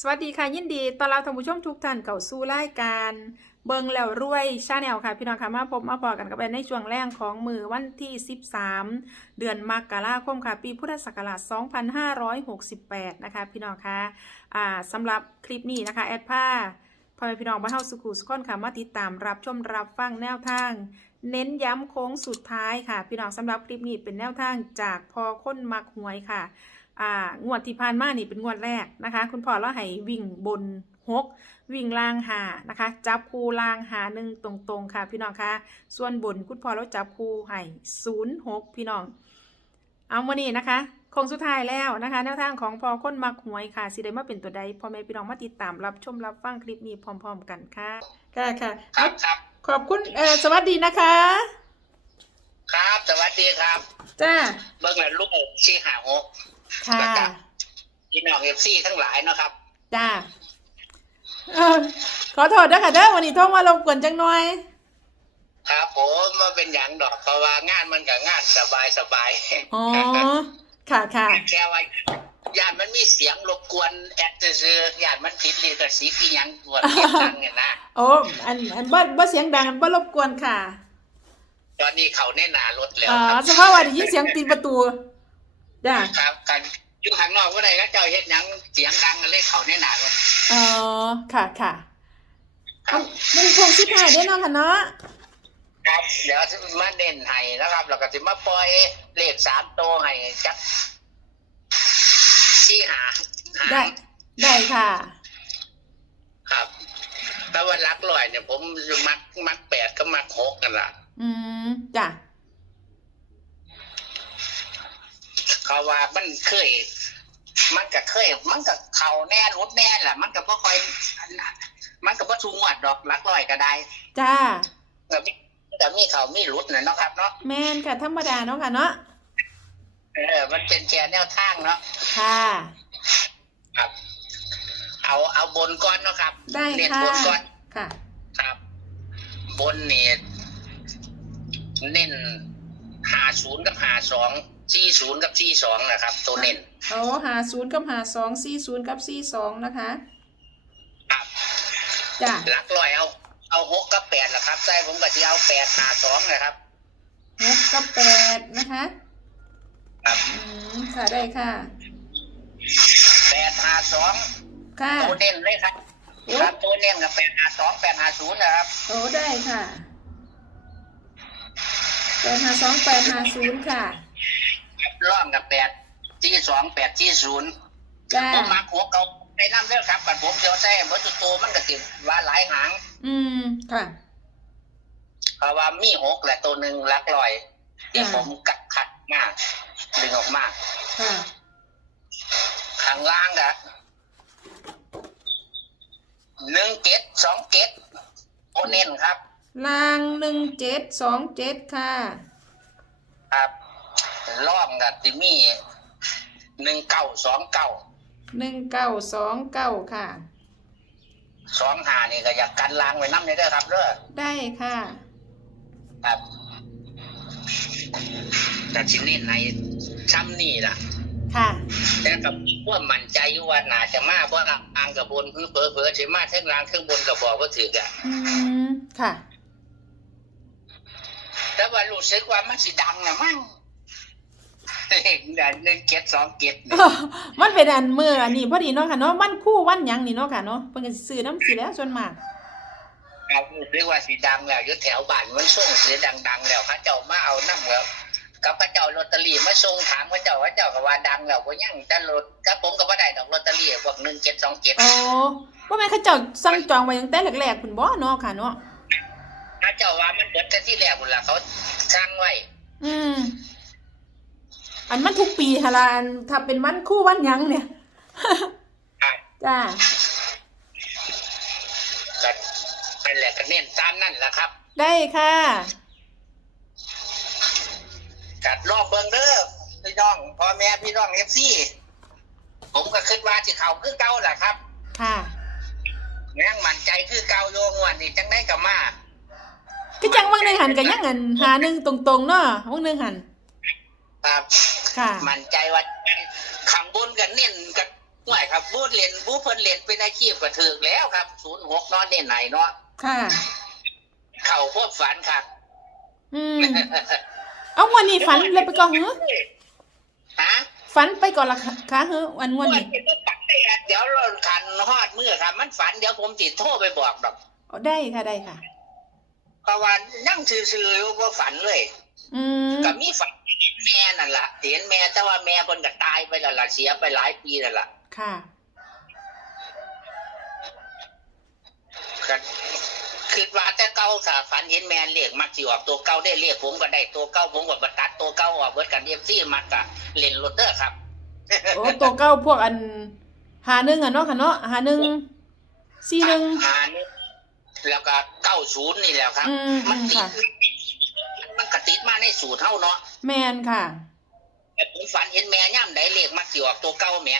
สวัสดีค่ะยินดีตอนรับท่านผู้ชมทุกท่านเข้าสู่รายการเบิงแล้วรวยชาแนลค่ะ พี่น้องค่ะมาพบมาพอกันกับแอนในช่วงแรกของมือวันที่ 13 เดือนมกราคมค่ะ ปีพุทธศักราช 2568 นะคะ พี่น้องค่ะอ่าสำหรับคลิปนี้นะคะ แอดผ้าพ่อแม่พี่น้องบ้านเฮาสุขุสุขคนค่ะมาติดตามรับชมรับฟังแนวทาง เน้นย้ำโค้งสุดท้ายค่ะ พี่น้องสำหรับคลิปนี้เป็นแนวทางจากพอค้นมักหวยค่ะ อ่างวดที่ผ่านมานี่เป็นงวดแรกนะคะ คุณพ่อเราให้วิ่งบนหกวิ่งล่างหานะคะ จับคูล่างหาหนึ่งตรงๆค่ะ พี่น้องคะส่วนบนคุณพ่อเราจับคูให้ศูนย์หกพี่น้อง เอาวันนี้นะคะคงสุดท้ายแล้วนะคะแนวทางของพอค้นมักหวยค่ะสิได้มาเป็นตัวใดพ่อแม่พี่น้องมาติดตามรับชมรับฟังคลิปนี้พร้อม ๆ กันค่ะค่ะค่ะครับครับขอบคุณเออสวัสดีนะคะ ครับสวัสดีครับจ้าเบิ้งแล้วลูกชี้หาหก ค่ะพี่น้องเอฟซีทั้งหลายเนาะครับ จ้าเออขอโทษด้วยค่ะเด้อวันนี้โทรมารบกวนจังหน่อย ครับผมมาเป็นอย่างดอกเพราะว่างานมันกับงานสบายสบายอ๋อ ค่ะค่ะแค่ว่าญาติมันมีเสียงรบกวนแอดซื้อๆญาติมันผิดลีกับสีกี่ยังปวดเสียงดังเนี่ยนะโอ้อันอันบ่บ่เสียงดังอันบ่รบกวนค่ะ ตอนนี้เขาแน่นหนารถแล้วอ๋อครับเฉพาะว่าได้ยินเสียงปิดประตู จ้าครับกันอยู่ข้างนอกก็ได้ก็เจ้าเฮ็ดหยังเสียงดังกันเลยเขาแน่หนารถอ๋อค่ะค่ะครับมันคงสิถ่ายได้เนาะค่ะเนาะครับเดี๋ยวมาเด่นให้นะครับแล้วก็จะมาปล่อยเลขสามตัวให้จักที่หาหาได้ได้ค่ะ ครับถ้าวันรักลอยเนี่ยผมมักมักแปดก็มักหกกันละอืมจ้ะ เขาว่ามันเคย มันก็เคย มันก็เข่าแน่รุดแน่แหละมันก็บ่ค่อยมันก็บ่สูงวัดดอกรักลอยก็ได้ จ้าก็มีก็มีเขามีรุดน่ะเนาะครับเนาะแม่นค่ะธรรมดาเนาะค่ะเนาะเออ มันเป็นแชร์แนวทางเนาะค่ะครับ เอาเอาบนก่อนเนาะครับได้เน้นค่ะบนก่อนค่ะ ครับ บนนี่เน้นหาศูนย์กับหาสอง สี่ศูนย์กับสี่สองนะครับ ตัวเน้นเอาหาศูนย์กับหาสองสี่ศูนย์กับสี่สองนะคะครับจ้ะหลักร้อยเอา เอาหกกับแปดแหละครับใช่ผมก็จะเอาแปดหาสองนะครับหกกับแปดนะคะครับอืมค่ะได้ค่ะแปดหาสองค่ะตัวเน้นเลยครับโอ้ครับตัวเน้นกับแปดหาสองแปดหาศูนย์นะครับโอ้ได้ค่ะแปดหาสองแปดหาศูนย์ค่ะ ร่องกับแปดที่สองแปดที่ศูนย์จ้าผมมาหัวเก่าในน้ำเด้อครับกันผมเดียวใส่เบอร์ตุโตมันก็ติดว่าหลายหาง อืมค่ะเพราะว่ามีหกแหละตัวหนึ่งลักลอย ที่ผมกัดขัดมาก ดึงออกมาค่ะข้างล่างอะหนึ่งเจ็ดสองเจ็ดโอเน้นครับลางหนึ่งเจ็ดสองเจ็ดค่ะ ครับ ล่องกับติมี่หนึ่งเก้าสองเก้าหนึ่งเก้าสองเก้าค่ะ สองหานี่ก็อยากกันล้างไว้น้ำเลยเด้อครับเด้อได้ค่ะครับแต่ชิ้นนี้ในช้ำนี่ล่ะ ค่ะ แต่กับว่ามั่นใจอยู่ว่าน่าจะมาเพราะอ่างกับบนคือเผลอเผลอๆสิมาเท่งล่างเท่งบนกับบอกว่าถืออะอืมค่ะ แต่ว่ารู้สึกว่ามันสิดังนะมั่ง เห็นแต่หนึ่งเจ็ดสองเจ็ดมันเป็นอันมืออันนี้พอดีเนาะค่ะเนาะวันคู่วันหยังนี่เนาะค่ะเนาะเพิ่นก็สิซื้อน้ำสีแล้วส่วนมากครับรู้สึกว่าสีดังแล้วอยู่แถวบ้านมันส่งเสียดังๆแล้วเข้าเจ้ามาเอาน้ำแล้วกับเข้าเจ้าลอตเตอรี่มาส่งถามเข้าเจ้าเข้าเจ้าก็ว่าดังแล้วก็ยังแต่รถถ้าผมก็บ่ได้ดอกลอตเตอรี่พวกหนึ่งเจ็ดสองเจ็ดโอ้ว่าแม่นเขาเจ้าสั่งจองไว้ตั้งแต่แรกๆคุณบ่เนาะค่ะเนาะถ้าเจ้าว่ามันเบิดแต่ที่แรกพุ่นล่ะเขาสร้างไว้ อืม อันมันทุกปีฮะล่ะอันถ้าเป็นวันคู่วันหยังเนี่ยอะจ้าก็นั่นแหละก็เน้นตามนั่นแหละครับได้ค่ะ กัดรอบเบิงเด้อพี่น้องพ่อแม่พี่น้องเอฟซีผมก็คิดว่าที่เขาคือเก่าแหละครับค่ะยังมั่นใจคือเก่าโยงวันนี้จังได้กับมาก็จังวังหนึงหันกันยังเงินหาหนึ่งตรงๆเนาะวังหนึงหัน ครับ ค่ะ มั่นใจว่าข้างบนกันเน้นกับห่วยครับบูดเล่นบูเพิ่นเล่นเป็นอาชีพก็ถึกแล้วครับศูนย์หกนอนเด่นไหนเนาะค่ะ เข่าพวกฝันครับอืมเอางวันนี้ฝันเลยไปก่อนเหรอฮะฝันไปก่อนละคะเหรอวันงวันนี้เดี๋ยวเราทันฮอดมือครับมันฝันเดี๋ยวผมติดโทรไปบอกดอกเอาได้ค่ะได้ค่ะเพราะว่านั่งซื่อๆอยู่บ่ฝันเลย อืมก็มีฝัน เห็นแม่แต่ว่าแม่เพิ่นก็ตายไปแล้วล่ะเสียไปหลายปีแล้วล่ะค่ะก็คือว่าแต่เก่าถ้าฝันเห็นแม่เรียกมักสิออกตัวเก่าได้เรียกผมก็ได้ตัวเก่าผมก็บ่ตัดตัวเก่าออกเบิดกัน FC มักก็เล่นรถเด้อครับโอ้ตัวเก้าพวกอันหาหนึ่งอะเนาะค่ะเนาะหาหนึ่งสี่หนึ่งหานี่แล้วก็เก้าศูนย์นี่แหละครับอืมมันติดค่ะมันก็ติดมาในสูตรเท่าเนาะแมนค่ะ แต่ผมฝันเห็นแม่ย่ำได้เลขมักสิออกตัวเก้าแหม่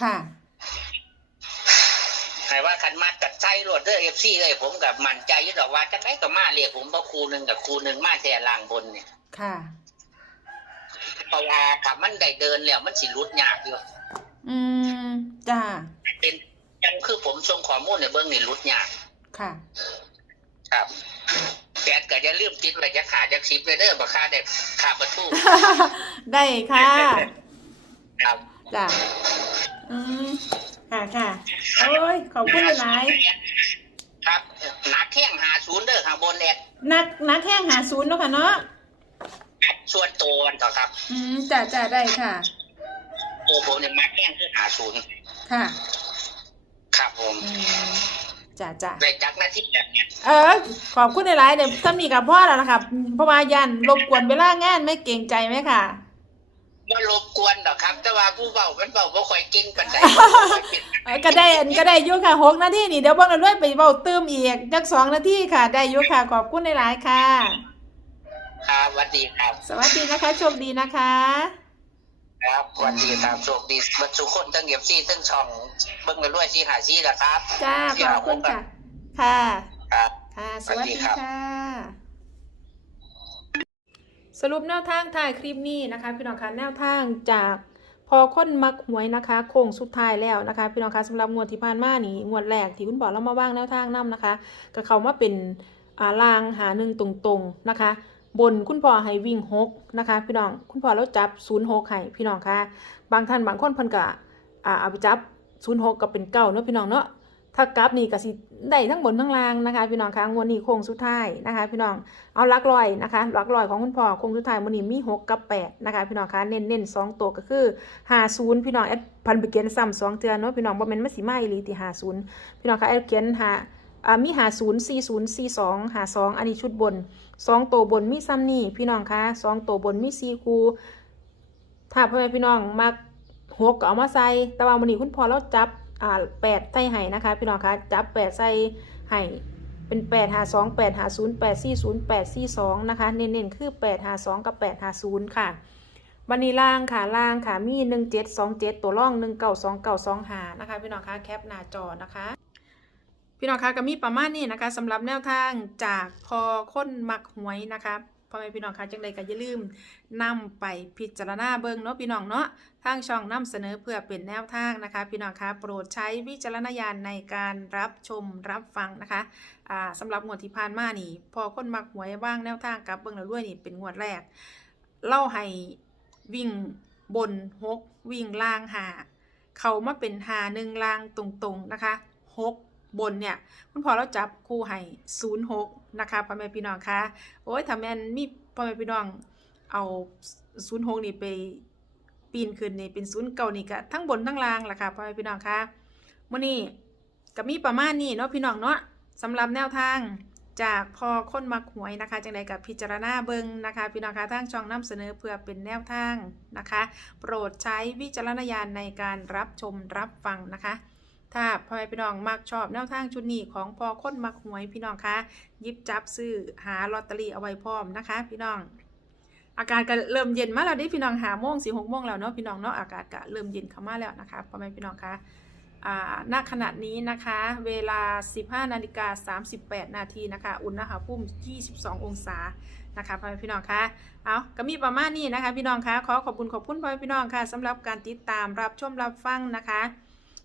ค่ะ ใครว่าคันมากัดใจรวดเด้อเอฟซีเลยผมกับมั่นใจอยึดอกว่าจะได้ก็มาเลขผมบ่ครูหนึ่งกับครูหนึ่งมาแต่ล่างบนเนี่ยค่ะ เพราะว่าถ้ามันได้เดินแล้วมันสิรุดยากอยู่อืมจ้าเป็นยังคือผมส่งข้อมูลในเบื้องนี่รุดยากค่ะ ครับ แต่ก็จะลืมติดไว้จะขาดจะคลิปเลยเด้อบ่ค่าได้ค่าประตูได้ค่ะครับจ้าอืมค่ะค่ะโอ้ยขอบคุณหลายครับนักแข่งหาศูนย์เด้อข้างบนเนี่ยๆนักนักแข่งหาศูนย์เนาะค่ะเนาะส่วนตัวมันต่อครับ อืมจ้าจ้าได้ค่ะตัวผมเนี่ยมาแข่งคือหาศูนย์ค่ะ ครับผมอืม จ้าจ้าได้จักหน้าที่แบบเนี้ยเออ ขอบคุณหลายๆเดี๋ยวถ้ามีกับพ่อแล้วนะครับเพราะว่ายันรบกวนเวลางานไม่เกรงใจไหมค่ะว่ารบกวนดอกครับ แต่ว่าผู้เบาเป็นเบาบ่ค่อยเก่งปานใดเออก็ได้อันก็ได้อยุค่ะหกนาทีนี่เดี๋ยวเบิ่งเราด้วยไปเบาเติมอีกจักสองนาทีค่ะ ได้อยุค่ะ ขอบคุณหลายๆค่ะครับสวัสดีครับ สวัสดีนะคะโชคดีนะคะ ครับสวัสดีครับโชคดีบรรทุกคนทั้งเอฟซีทั้งช่องเบิ่งกันด้วยซีหาซีนะครับจ้าขอบคุณค่ะ ค่ะ ครับ ค่ะสสวัวัสสดีดีครับค่ะ สรุปแนวทางถ่ายคลิปนี้นะคะ พี่น้องคะแนวทางจากพอค้นมักหวยนะคะโค้งสุดท้ายแล้วนะคะ พี่น้องคะสำหรับงวดที่ผ่านมานี่งวดแรกที่คุณบอกเรามาว่างแนวทางนํนะคะ ก็เขามาเป็นอ่าลางหาหนึ่งตรงๆนะคะ บนคุณพ่อให้วิ่งหกนะคะ พี่น้องคุณพ่อแล้วจับศูนย์หกให้พี่น้องคะบางท่านบางคนเพิ่นก็อ่าเอาไปจับศูนย์หกกับเป็นเก้าเนาะพี่น้องเนาะถ้ากราฟนี่ก็สิได้ทั้งบนทั้งล่างนะคะ พี่น้องคะงวดนี้โค้งสุดท้ายนะคะ พี่น้องเอาลักลอยนะคะลักลอยของคุณพ่อโค้งสุดท้ายวันนี้มีหกกับแปดนะคะ พี่น้องคะเน้นเน้นสองตัวก็คือหาศูนย์พี่น้องแอดพันไปเขียนซ้ำสองเตือนเนาะพี่น้องบ่แม่นมาสิมาอีหลีที่หาศูนย์พี่น้องคะแอดเขียนหา มีหาศูนย์สี่ศูนย์สี่สองหาสองอันนี้ชุดบนสองตัวบนมีซ้ำนี่พี่น้องคะสองตัวบนมีสี่คูถ้าพ่อแม่พี่น้องมักหกก็เอามาใส่ แต่ว่าวันนี้คุณพ่อเราจับอ่าแปดใส่ไห้นะคะ พี่น้องคะจับแปดใส่ไห้เป็นแปดหาสองแปดหาศูนย์แปดสี่ศูนย์แปดสี่สองนะคะ เน้นๆคือแปดหาสองกับแปดหาศูนย์ค่ะวันนี้ล่างค่ะล่างค่ะมีหนึ่งเจ็ดสองเจ็ดตัวร่องหนึ่งเก้าสองเก้าสองหานะคะ พี่น้องคะแคปหน้าจอนะคะ พี่น้องคะก็มีประมาณนี้นะคะสำหรับแนวทางจากพอค้นมักหวยนะคะพ่อแม่พี่น้องคะจังใดก็อย่าลืมนำไปพิจารณาเบิ่งเนาะพี่น้องเนาะทางช่องนำเสนอเพื่อเป็นแนวทางนะคะ พี่น้องคะโปรดใช้วิจารณญาณในการรับชมรับฟังนะคะอ่าสำหรับงวดที่ผ่านมานี่ พอค้นมักหวยว่างแนวทางกับเบิ้งแล้วด้วยนี่เป็นงวดแรก เล่าให้วิ่งบนหกวิ่งล่างหาเขามาเป็นหาหนึ่งล่างตรงๆนะคะหก บนเนี่ย คุณพ่อเราจับคู่ให้ศูนย์หกนะคะพ่อแม่พี่น้องคะโอ้ยถ้าแม่นมีพ่อแม่พี่น้องเอาศูนย์หกนี่ไปปีนขึ้นนี่เป็นศูนย์เก่านี่ก็ทั้งบนทั้งล่างล่ะค่ะพ่อแม่พี่น้องคะมื้อนี้ก็มีประมาณนี้เนาะพี่น้องเนาะสำหรับแนวทางจากพอค้นมักหวยนะคะจังใดกับพิจารณาเบิงนะคะ พี่น้องคะทางช่องนำเสนอเพื่อเป็นแนวทางนะคะ โปรดใช้วิจารณญาณในการรับชมรับฟังนะคะ ถ้าพ่อแม่พี่น้องมักชอบแนวทางชุดนี้ของพอค้นมักหวยพี่น้องคะยิบจับซื้อหาลอตเตอรี่เอาไว้พร้อมนะคะ พี่น้อง อากาศก็เริ่มเย็นมาแล้วดิพี่น้องหาโมงสี่หกโมงแล้วเนาะพี่น้องเนาะอากาศก็เริ่มเย็นเข้ามาแล้วนะคะพ่อแม่พี่น้องคะอ่าณขณะนี้นะคะ เวลา 15นาฬิกา38 นาทีนะคะ อุณหภูมิ 22 องศานะคะพ่อแม่พี่น้องคะเอาก็มีประมาณนี้นะคะ พี่น้องคะขอขอบคุณขอบคุณพ่อแม่พี่น้องค่ะสำหรับการติดตามรับชมรับฟังนะคะ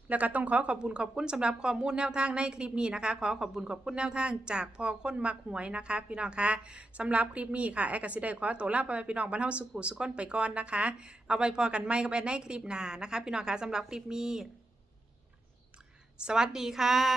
แล้วก็ต้องขอขอบคุณขอบคุณสำหรับข้อมูลแนวทางในคลิปนี้นะคะ ขอขอบคุณขอบคุณแนวทางจากพอค้นมักหวยนะคะ พี่น้องคะสำหรับคลิปนี้ค่ะแอร์กสิได้ขอตัวลาไปพี่น้องบรรเทาสุขุสุขคนไปก่อนนะคะ เอาไปพอกันไม่กับแอในคลิปหน้านะคะ พี่น้องคะสำหรับคลิปนี้ สวัสดีค่ะ